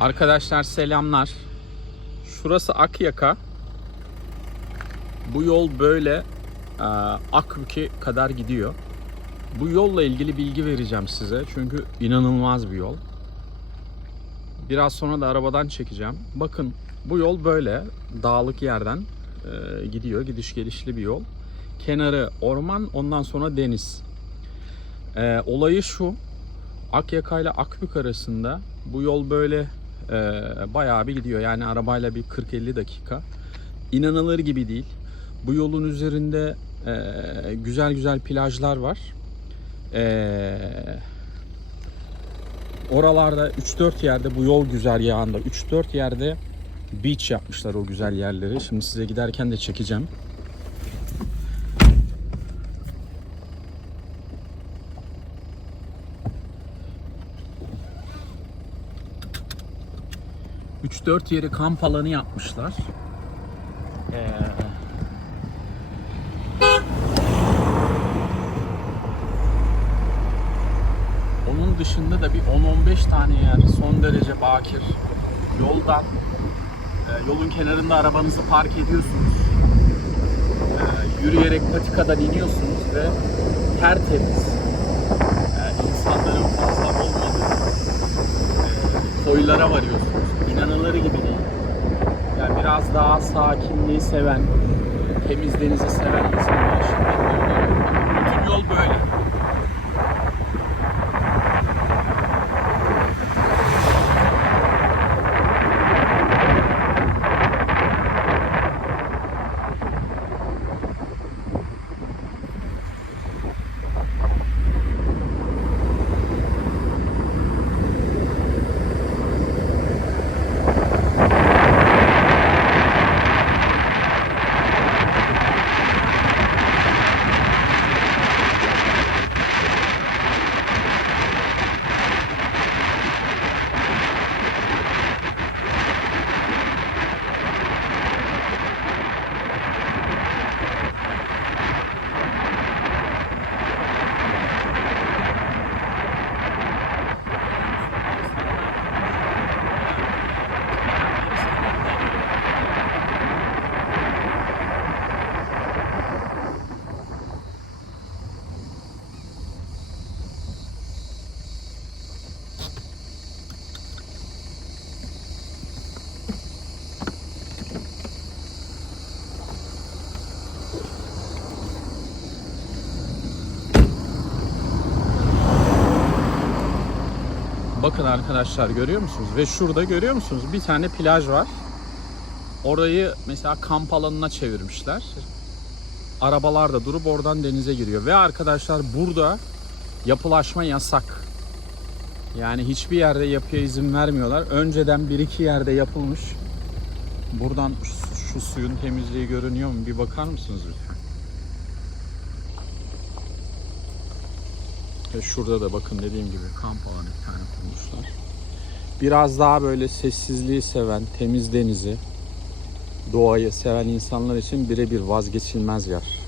Arkadaşlar selamlar. Şurası Akyaka. Bu yol böyle e, Akbük'e kadar gidiyor. Bu yolla ilgili bilgi vereceğim size. Çünkü inanılmaz bir yol. Biraz sonra da arabadan çekeceğim. Bakın bu yol böyle dağlık yerden e, gidiyor. Gidiş gelişli bir yol. Kenarı orman, ondan sonra deniz. E, olayı şu. Akyaka ile Akbük arasında bu yol böyle e, bayağı bir gidiyor. Yani arabayla bir 40-50 dakika. İnanılır gibi değil. Bu yolun üzerinde e, güzel güzel plajlar var. E, oralarda 3-4 yerde bu yol güzergahında 3-4 yerde beach yapmışlar o güzel yerleri. Şimdi size giderken de çekeceğim. Üç dört yeri kamp alanı yapmışlar. Ee, onun dışında da bir 10-15 tane yer son derece bakir. Yoldan, e, yolun kenarında arabanızı park ediyorsunuz. E, yürüyerek patikadan iniyorsunuz ve tertemiz. E, insanların fazla olmadığı e, koylara varıyorsunuz. İnanılır gibi değil. Yani biraz daha sakinliği seven, temiz denizi seven insanlar. Bütün yol böyle. Bakın arkadaşlar görüyor musunuz? Ve şurada görüyor musunuz? Bir tane plaj var. Orayı mesela kamp alanına çevirmişler. Arabalar da durup oradan denize giriyor. Ve arkadaşlar burada yapılaşma yasak. Yani hiçbir yerde yapıya izin vermiyorlar. Önceden bir iki yerde yapılmış. Buradan şu, suyun temizliği görünüyor mu? Bir bakar mısınız lütfen? Ve şurada da bakın dediğim gibi kamp alanı bir tane kurmuşlar. Biraz daha böyle sessizliği seven, temiz denizi, doğayı seven insanlar için birebir vazgeçilmez yer.